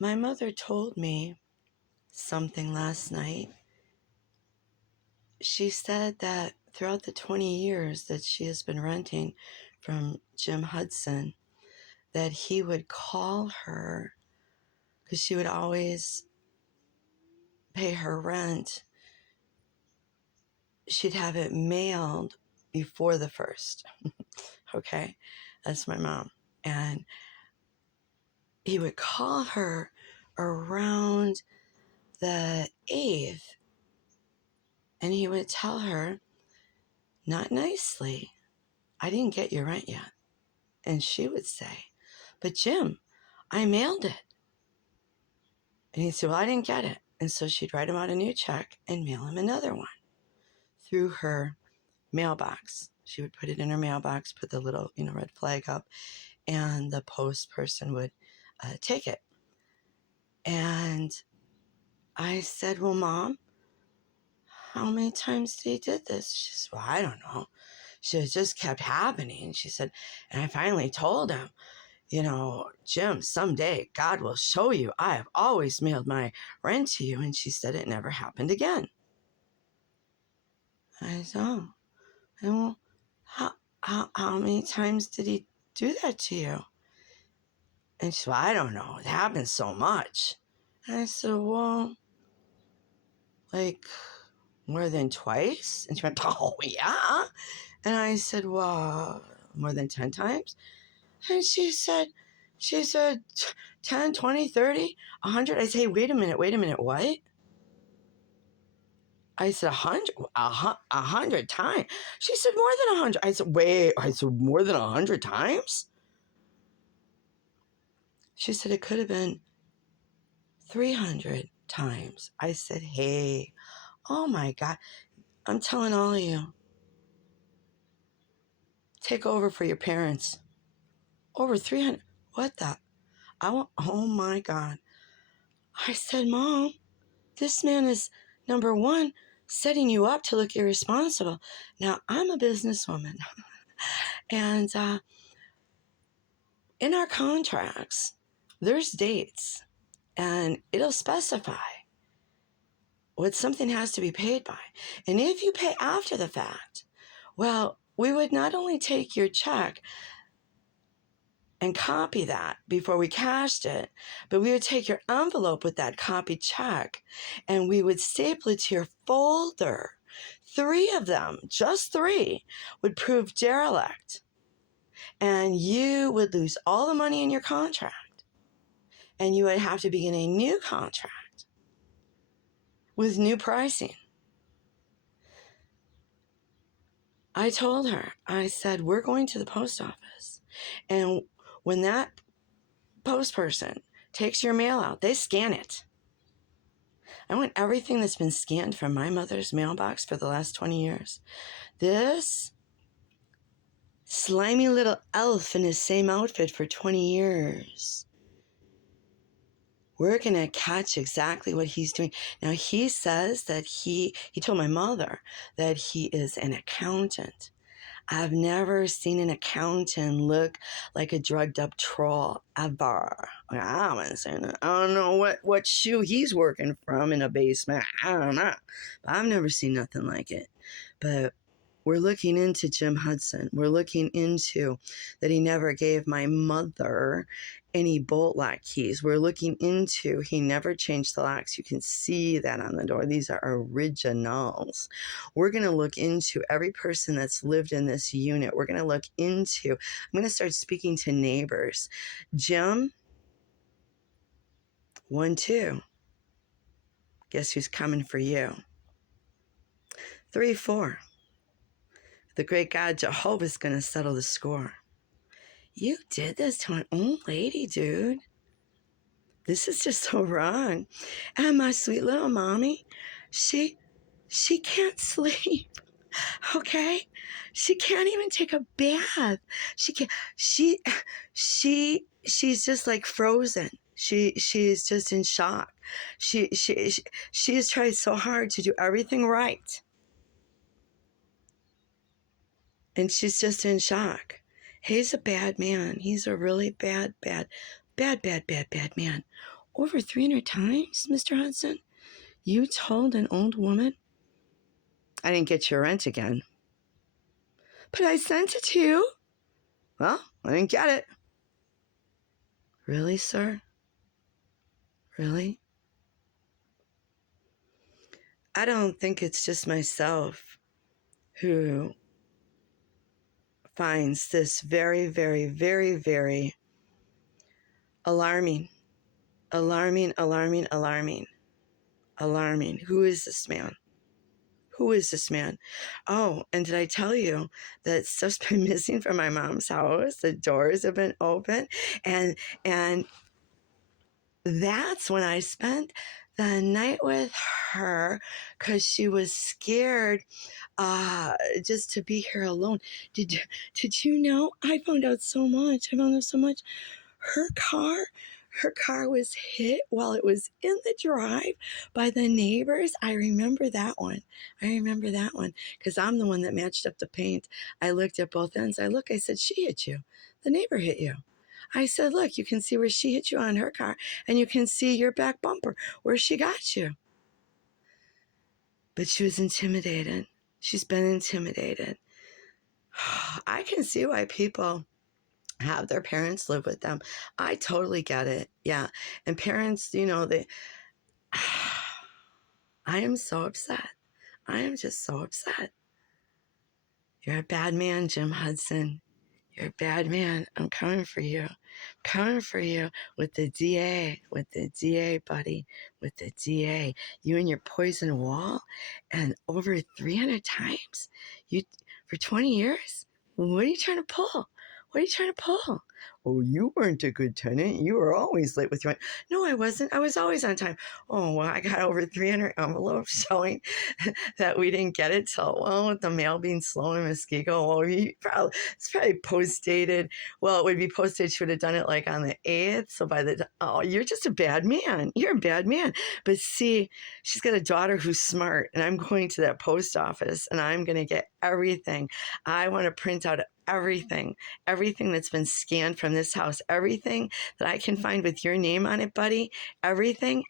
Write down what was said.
My mother told me something last night. She said that throughout the 20 years that she has been renting from Jim Hudson, that he would call her because she would always pay her rent. She'd have it mailed before the 1st. Okay? That's my mom. And he would call her around the 8th, and he would tell her, not nicely, I didn't get your rent yet. And she would say, but Jim, I mailed it. And he'd say, well, I didn't get it. And so she'd write him out a new check and mail him another one through her mailbox. She would put it in her mailbox, put the little, red flag up, and the post person would take it. And I said, well, Mom, how many times did he did this? She said, well, I don't know. She said, it just kept happening. She said, and I finally told him, Jim, someday God will show you I have always mailed my rent to you. And she said it never happened again. I said, oh, and well, how many times did he do that to you? And she said, well, I don't know. It happens so much. And I said, well, like more than twice? And she went, oh, yeah. And I said, well, more than 10 times? And she said, 10, 20, 30, 100. I say, wait a minute, what? I said, 100 times. She said, more than 100. I said, wait, more than 100 times? She said, it could have been 300 times. I said, hey, oh my God. I'm telling all of you, take over for your parents. Over 300. What the? Oh my God. I said, Mom, this man is, number one, setting you up to look irresponsible. Now, I'm a businesswoman. And in our contracts, there's dates. And it'll specify what something has to be paid by. And if you pay after the fact, well, we would not only take your check and copy that before we cashed it, but we would take your envelope with that copied check and we would staple it to your folder. 3 of them, just 3, would prove derelict. And you would lose all the money in your contract. And you would have to begin a new contract with new pricing. I told her, I said, we're going to the post office. And when that post person takes your mail out, they scan it. I want everything that's been scanned from my mother's mailbox for the last 20 years. This slimy little elf in his same outfit for 20 years. We're going to catch exactly what he's doing. Now, he says that he told my mother that he is an accountant. I've never seen an accountant look like a drugged up troll ever. I haven't seen it. I don't know what shoe he's working from in a basement. I don't know. But I've never seen nothing like it. But we're looking into Jim Hudson. We're looking into that he never gave my mother any bolt lock keys. We're looking into he never changed the locks. You can see that on the door. These are originals. We're going to look into every person that's lived in this unit. We're going to look into, I'm going to start speaking to neighbors. Jim, 1, 2. Guess who's coming for you? 3, 4. The great God Jehovah is going to settle the score. You did this to an old lady, dude. This is just so wrong. And my sweet little mommy, she can't sleep. Okay? She can't even take a bath. She's just like frozen. She's just in shock. She has tried so hard to do everything right. And she's just in shock. He's a bad man. He's a really bad man. Over 300 times, Mr. Hudson? You told an old woman? I didn't get your rent again. But I sent it to you. Well, I didn't get it. Really, sir? Really? I don't think it's just myself who finds this very, very, very, very alarming. Alarming, alarming, alarming. Alarming. Who is this man? Who is this man? Oh, and did I tell you that stuff's been missing from my mom's house? The doors have been open. And that's when I spent the night with her because she was scared just to be here alone. Did you know? I found out so much. Her car was hit while it was in the drive by the neighbors. I remember that one because I'm the one that matched up the paint. I looked at both ends. I said, she hit you. The neighbor hit you. I said, look, you can see where she hit you on her car, and you can see your back bumper where she got you. But she was intimidated. She's been intimidated. I can see why people have their parents live with them. I totally get it. Yeah. And parents, I am so upset. I am just so upset. You're a bad man, Jim Hudson. You're a bad man. I'm coming for you. I'm coming for you with the DA, buddy, with the DA. You and your poison wall, and over 300 times, for 20 years. What are you trying to pull? Oh, you weren't a good tenant. You were always late with your rent. No, I wasn't. I was always on time. Oh, well, I got over 300 envelopes showing that we didn't get it till, with the mail being slow in Muskego. Well, it's probably post-dated. Well, it would be posted. She would have done it like on the 8th. So you're just a bad man. You're a bad man. But see, she's got a daughter who's smart, and I'm going to that post office, and I'm going to get everything. I want to print out everything that's been scanned from this house, everything that I can find with your name on it, buddy. Everything.